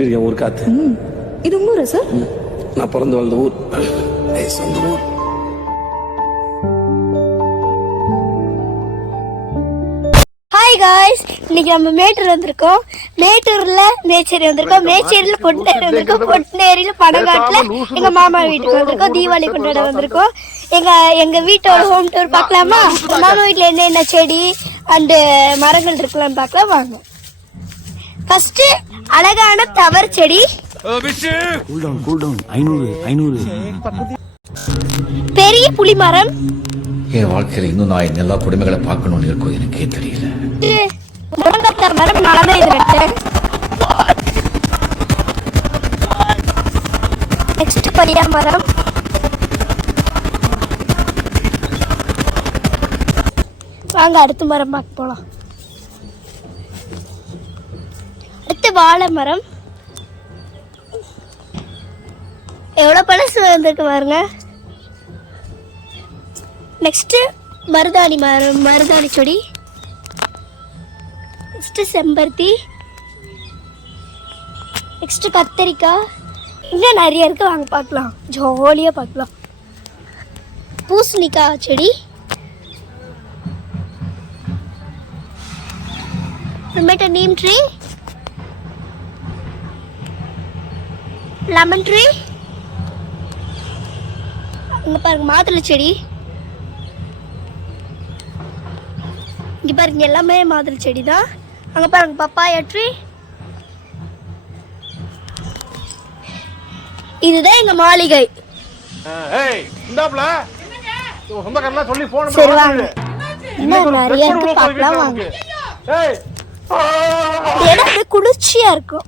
எப்படி இருக்கேன் ஊர் காத்து? இது உங்க ஊரா சார்? நான் பிறந்து வளர்ந்த ஊர், சொந்த ஊர். ஹாய் காய்ஸ், இன்னைக்கு நம்ம மேட்டூர் வந்திருக்கோம். மேட்டூர்ல மேச்சேரி வந்திருக்கோம். மேச்சேரியில பொன்னேரி வந்திருக்கோம். பொன்னேரியில பனங்காட்டுல எங்க மாமா வீட்டுக்கு வந்திருக்கோம். தீபாவளி கொண்டாட வந்திருக்கோம். எங்க வீட்டோட ஹோம் டூர் பார்க்கலாமா? மாமா வீட்டுல என்னென்ன செடி அண்ட் மரங்கள் இருக்கலாம்னு பார்க்கலாம் வாங்க. ஃபர்ஸ்ட் அழகான தவர் செடி, பெரிய புளி மரம். என் வாழ்க்கையில இன்னும் நான் எல்லா குடும்பங்களை பார்க்கணும்னு இருக்கும், எனக்கே தெரியல. முருங்கக்காய் மரம் நாளே இது நட்டேன். நெக்ஸ்ட் கொய்யா மரம். வாங்க அடுத்த மரம் பார்க்க போலாம். அடுத்து வாழை மரம். எவ்வளவு பழசு வந்திருக்கு பாருங்க. நெக்ஸ்ட் மருதாணி மரம், மருதாணி செடி. நெக்ஸ்ட் செம்பருத்தி. நெக்ஸ்ட் கத்தரிக்காய். இன்னும் நிறைய இருக்கு, வாங்க பார்க்கலாம், ஜாலியாக பார்க்கலாம். பூசணிக்காய் செடி. அப்புறமேட்டு நீம் ட்ரீ, லெமன் ட்ரீ. இங்க பாருங்க மாதுளை செடி. இங்க பாருங்க எல்லாமே மாதுளை செடி தான். அங்க பாருங்க பப்பாயா ட்ரீ. இதுதான் எங்க மாளிகை. சரி வாங்க, இன்னும் நிறைய இருக்கு பார்க்கலாம் வாங்க. இடம் குளிர்ச்சியா இருக்கும்.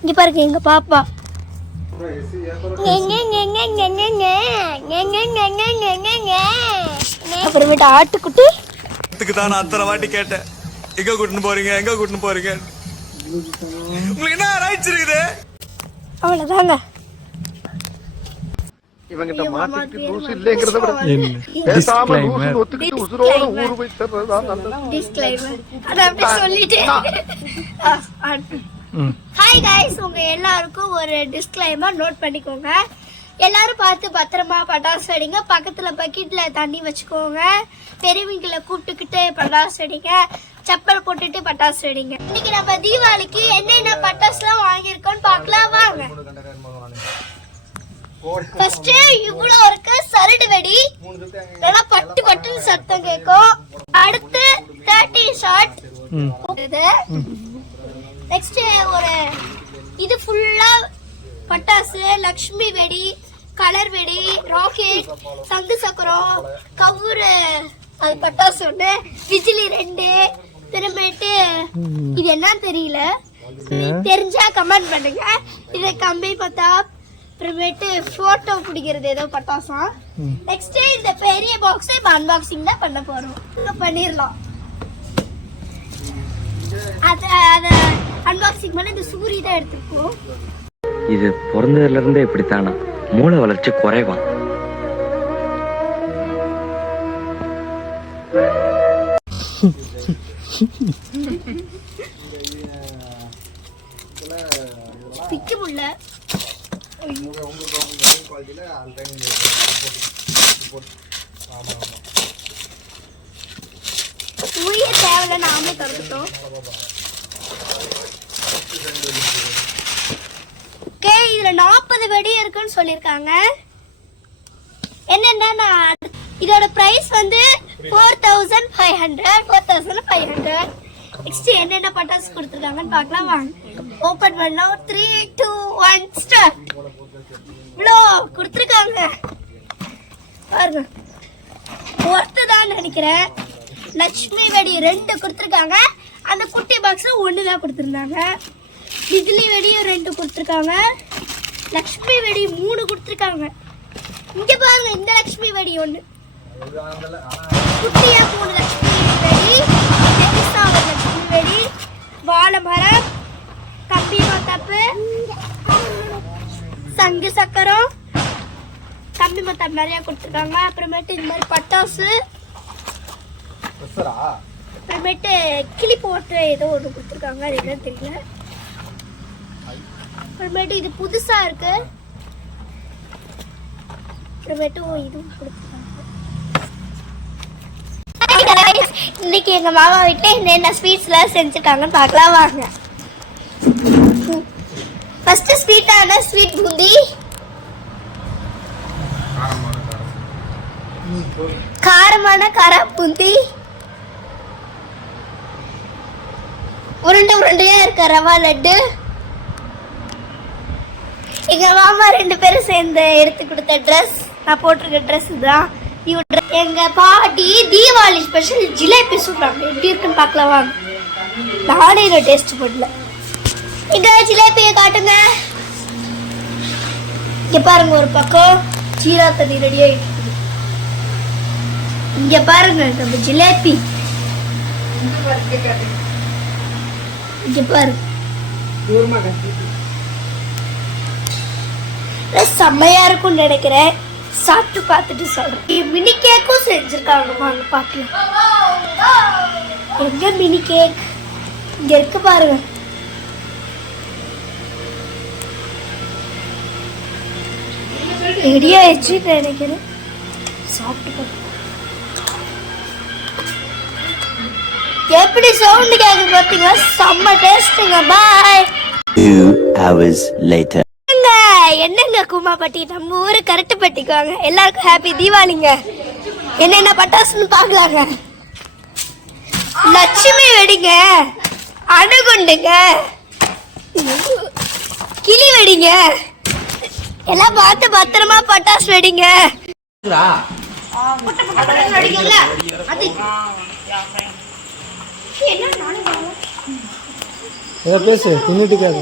இங்க பாருங்க எங்க பாப்பா. அப்புறமேட்டு ஆட்டுக்குட்டி. நான் அத்தனை வாட்டி கேட்டேன், எங்க கூட்டின்னு போறீங்க, எங்க கூட்டின்னு போறீங்க, உங்களுக்கு என்ன ரைட்ஸ் இருக்குது? அவ்வளவுதாங்க. இவங்கிட்ட மாட்டிட்டு லூசு இல்லைங்கிறத விட பேசாம லூசு ஒத்துக்கிட்டு உசுரோட ஊரு போய் சேர்றதுதான் நல்லது. டிஸ்க்ளைமர் அத அப்படியே சொல்லிட்டு. ஹாய் गाइस, உங்க எல்லாருக்கும் ஒரு டிஸ்க்ளைமர் நோட் பண்ணிக்கோங்க. எல்லாரும் பார்த்து பத்திரமா பட்டாசு வெடிங்க. பக்கத்துல பக்கெட்ல தண்ணி வச்சுக்கோங்க. பெரியவங்களை கூப்பிட்டுக்கிட்டு பட்டாசு வெடிங்க. செப்பல் போட்டுட்டு பட்டாசு வெடிங்க. இன்னைக்கு நம்ம தீபாவளிக்கு என்னென்ன பட்டாசுலாம் வாங்கியிருக்கோம்னு பார்க்கலாம் வாங்க. ஃபர்ஸ்ட் இவ்ளோ இருக்கு சரடு வெடி, நல்லா பட்டு பட்டுன்னு சத்தம் கேட்கும். அடுத்து 30 ஷாட். நெக்ஸ்ட் ஒரு இது ஃபுல்லா பட்டாசு, லக்ஷ்மி வெடி, கலர் வெடி, ராக்கெட், சங்கு சக்கரம், கவுரு, அது பட்டாசு ஒண்ணு, விஜிலி 2. திரும்பிட்டு இது என்னன்னு தெரியல, தெரிஞ்சா கமெண்ட் பண்ணுங்க. இது கம்பி பத்தா. அப்புறமேட்டு போட்டோ பிடிக்கிறது ஏதோ பட்டாசம். நெக்ஸ்ட் இந்த பெரிய பாக்ஸ் இப்ப அன்பாக்சிங் தான் பண்ண போறோம். பண்ணிடலாம். அத அன்பாக்சிங் பண்ண இந்த சூரி தான் எடுத்துப்போம். இது பிறந்ததுல இருந்தே இப்படித்தானா, மூளை வளர்ச்சி குறைவா. பிக்க முடியல. சூரிய தேவையில்ல, நாமளே திறந்துட்டோம். ஓகே, இதுல 40 வெடி இருக்குன்னு சொல்லிருக்காங்க. என்னன்னா இதோட பிரைஸ் வந்து 4500. நெக்ஸ்ட் என்னென்ன பட்டாசு கொடுத்துருக்காங்கன்னு பார்க்கலாம் வாங்க. ஓபன் பண்ணலாம். 3, 2, 1 ஸ்டார்ட். இவ்வளோ கொடுத்துருக்காங்க பாருங்க. ஒருத்ததான் நினைக்கிறேன். லட்சுமி வெடி 2 கொடுத்துருக்காங்க. அந்த குட்டி பாக்ஸ் 1 தான் கொடுத்துருந்தாங்க. பிஜிலி வெடியும் 2 கொடுத்துருக்காங்க. லட்சுமி வெடி 3 கொடுத்துருக்காங்க. இங்க பாருங்க, இந்த லட்சுமி வெடி 1, குட்டியா 3 லட்சுமி வெடி, பெருசா ஒரு லட்சுமி வெடி, வாழை மரம், கம்பி மத்தாப்பு, சங்கு சக்கரம், கம்பி மத்தாப்பு நிறைய கொடுத்துருக்காங்க. அப்புறமேட்டு இந்த மாதிரி பட்டாசு, அப்புறமேட்டு கிளி போட்டு ஏதோ ஒன்று கொடுத்துருக்காங்க, அது என்னன்னு தெரியல. அப்புறமேட்டு இது புதுசா இருக்கு. அப்புறமேட்டு இதுவும் கொடுத்துருக்காங்க. இன்னைக்கு எங்க மாமா வீட்டுல என்னென்ன ஸ்வீட்ஸ்லாம் செஞ்சுருக்காங்கன்னு பார்க்கலாம் வாங்க. ஃபர்ஸ்ட் ஸ்வீட்டான ஸ்வீட் பூந்தி, காரமான காரா பூந்தி, உருண்டை உருண்டையா இருக்க ரவா லட்டு. எங்க மாமா 2 பேரும் சேர்ந்து எடுத்து கொடுத்த ட்ரெஸ், நான் போட்டிருக்க ட்ரெஸ் தான். எங்க பாட்டி தீபாவளி ஸ்பெஷல் ஜிலேபி சொல்றாங்க, எப்படி இருக்குன்னு பார்க்கலாம் வாங்க. நானே இதை டேஸ்ட் பண்ணல. இங்க ஜிலேபியை காட்டுங்க. இங்க பாருங்க, ஒரு பக்கம் ஜீரா தண்ணி ரெடி ஆயிட்டு இருக்குது. இங்க பாருங்க நம்ம ஜிலேபி. இங்க பாருங்க, செம்மையா இருக்கும்னு நினைக்கிறேன். சாப்பிட்டு பார்த்துட்டு சொல்றேன். மினி கேக்கும் செஞ்சிருக்காங்க, வாங்க பார்க்கலாம். எங்க மினி கேக்? இங்க இருக்கு பாருங்க. ரெடி ஆயிடுச்சு நினைக்கிறேன். சாப்பிட்டு எப்படி சவுண்ட் கேக்கு பார்த்தீங்களா? செம்ம டேஸ்ட்டுங்க. பாய். 2 hours later. என்னங்க குமாப்பட்டி, நம்ம ஊரு கரெக்ட் வாங்க. எல்லாருக்கும் ஹாப்பி தீபாவளிங்க. என்னென்ன பட்டாசுன்னு பார்க்கலாங்க. லட்சுமி வெடிங்க, அணுகுண்டுங்க, கிளி வெடிங்க, எல்லாம் பார்த்து பத்திரமா பட்டாசு வெடிங்க. பேசு தின்னுட்டு கேட்க.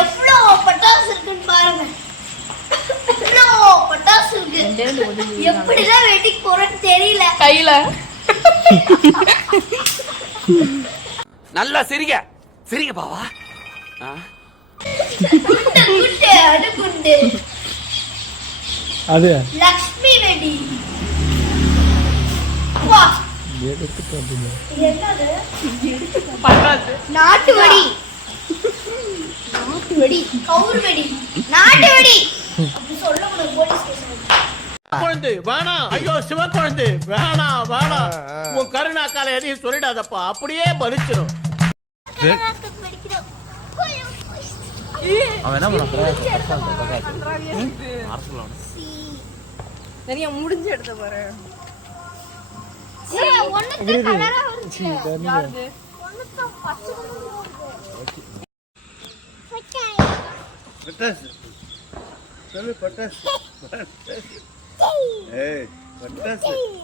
எவ்வளோ பட்டாசு இருக்குன்னு பாருங்க. பட்டாசு இருக்கு. எப்படிதான் வெடிக்க போறேன்னு தெரியல. கையில நல்லா சிரிங்க சிரிங்க பாவா. குண்டு அடுகுண்டு, அது லக்ஷ்மி வெடி. வா, நாட்டு வெடி, நாட்டு வெடி, கவுர் வெடி, நாட்டு வெடி அப்படி சொல்ல முடியும். போலீஸ் ஸ்டேஷன் குழந்தை வேணாம். ஐயோ சிவ குழந்தை வேணாம் வேணாம். உன் கருணாக்கால எதையும் சொல்லிடாதப்பா, அப்படியே பலிச்சிடும். முடிஞ்சு எடுத்த பாரு.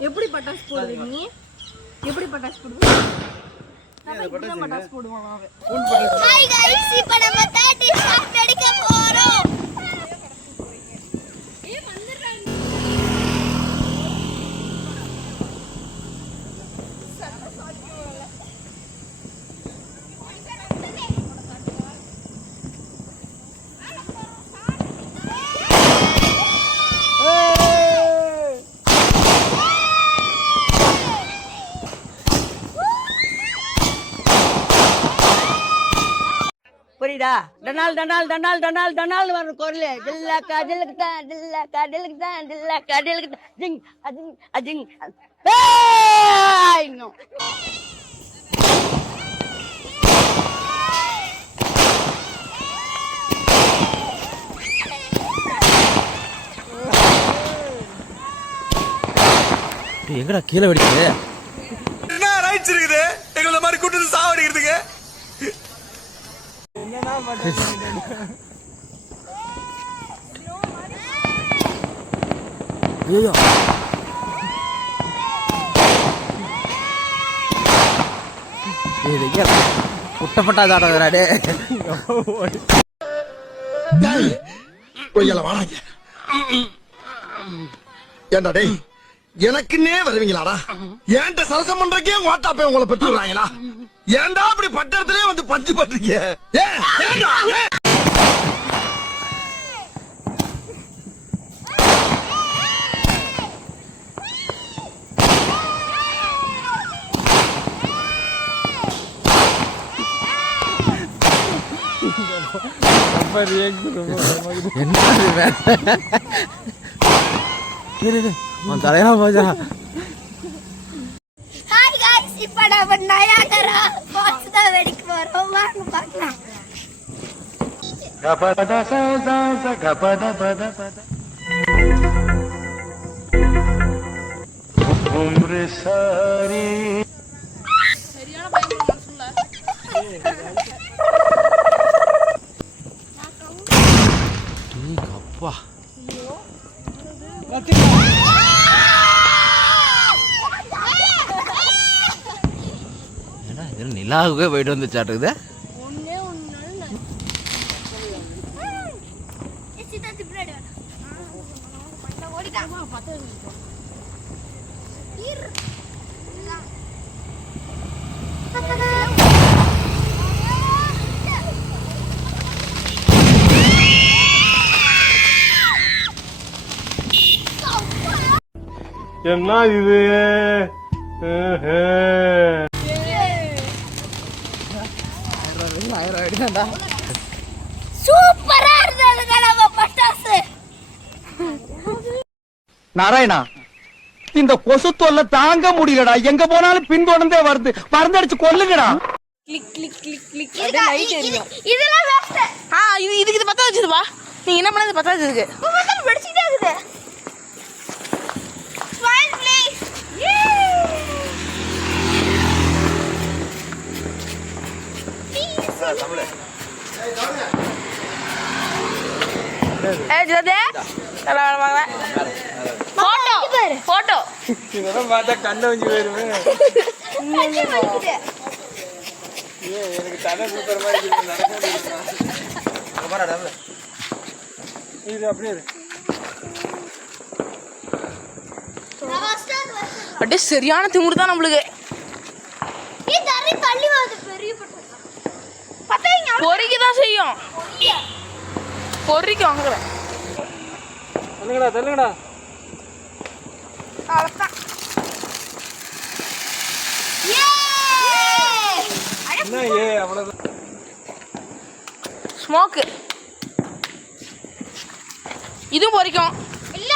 எப்படி பட்டாசு போடுவீங்க நீ? எப்படி பட்டாசு போடுவீங்க? பட்டாசு போடுவான். ஹாய் गाइस, இப்போ நம்ம 30 ஷாட் வெடிக்க போறோம். புரியுதா? டனால் டனால் டனால் டனால் டனால் வர குரல். டில்லக்கா டில்லக்கா டில்லக்கா டில்லக்கா டில்லக்கா டில்லக்கா ஜிங் அஜிங் அஜிங். ஏய் நோ. எங்கடா கீழே வெடிக்குது? என்ன ரைட்ஸ் இருக்குது எங்களை மாதிரி கூட்டத்து சாவடிக்கிறதுக்கு? ஐயோ குட்டப்பட்டா தாடாடே. கொய்யால வாங்க. ஏண்டா டேய், எனக்குன்னே வருவீங்களாடா? ஏன்ட்ட சரசம் பண்றக்கே வாட்டாப்பே உங்களை பெற்று விடுறாங்களா? ஏன்டா அப்படி பட்டத்திலே வந்து பஞ்சு பண்றீங்க? ஏன்டா? தலையெல்லாம் போச்சா? ஹாய் गाइस, இப்போ நம்ம நயாகரா ஃபால்ஸ் தான் வெடிக்க போறோம். வாங்க பார்க்கலாம். சரியான பயங்கர மனசுல. அப்பா ஏன்னா இது நிலாவுக்கே போயிட்டு வந்துச்சாட்டுக்குது. என்ன இது? சூப்பரா இருந்ததுங்க நம்ம பட்டாசு. நாராயணா, இந்த கொசு தொல்லை தாங்க முடியலடா. எங்க போனாலும் பின்தொடர்ந்தே வருது. மருந்தடிச்சு கொல்லுங்கடா. கிளிக் கிளிக் கிளிக் கிளிக் அப்படியே லைட் எரியும். இதெல்லாம் வேஸ்ட். இதுக்கு இது பத்த வச்சதுப்பா. நீங்க என்ன பண்ணது பத்த வச்சதுக்கு? உங்களுக்கு வெடிச்சிட்டே இருக்குது. Smile please. ஜோதே வாங்க போட்டோ போட்டோ இதெல்லாம் பார்த்தா கண்ணை வஞ்சி போயிருமே. எனக்கு தலை சூப்பர் மாதிரி இது அப்படியே அப்படியே சரியான திமுரு தான் நம்மளுக்கு. தள்ளி வந்து பெரிய பட்டாசு பொறிக்க தான் செய்யும். பொறிக்க வாங்குறேன். தள்ளுங்கடா தள்ளுங்கடா. அவ்வளவுதான். என்ன அவ்வளவுதான். ஸ்மோக்கு இதுவும் பொறிக்கும். இல்ல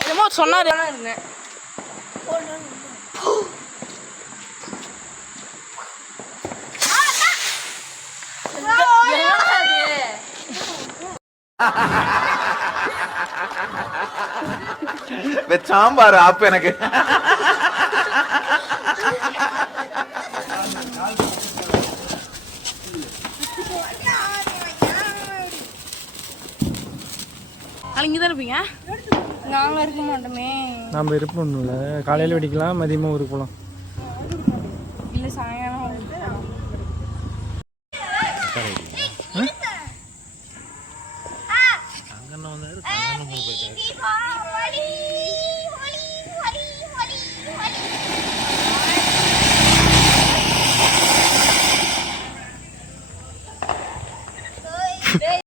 என்னமோ சொன்னாரு இருங்க. சாம்பார் ஆப்பு எனக்கு. இங்கதான் இருப்பீங்க? நாங்க இருக்க மாட்டோமே. நம்ம இருப்போம் இல்லை, காலையில் வெடிக்கலாம், மதியமாக ஊருக்கு போகலாம். இல்ல சாயங்காலம்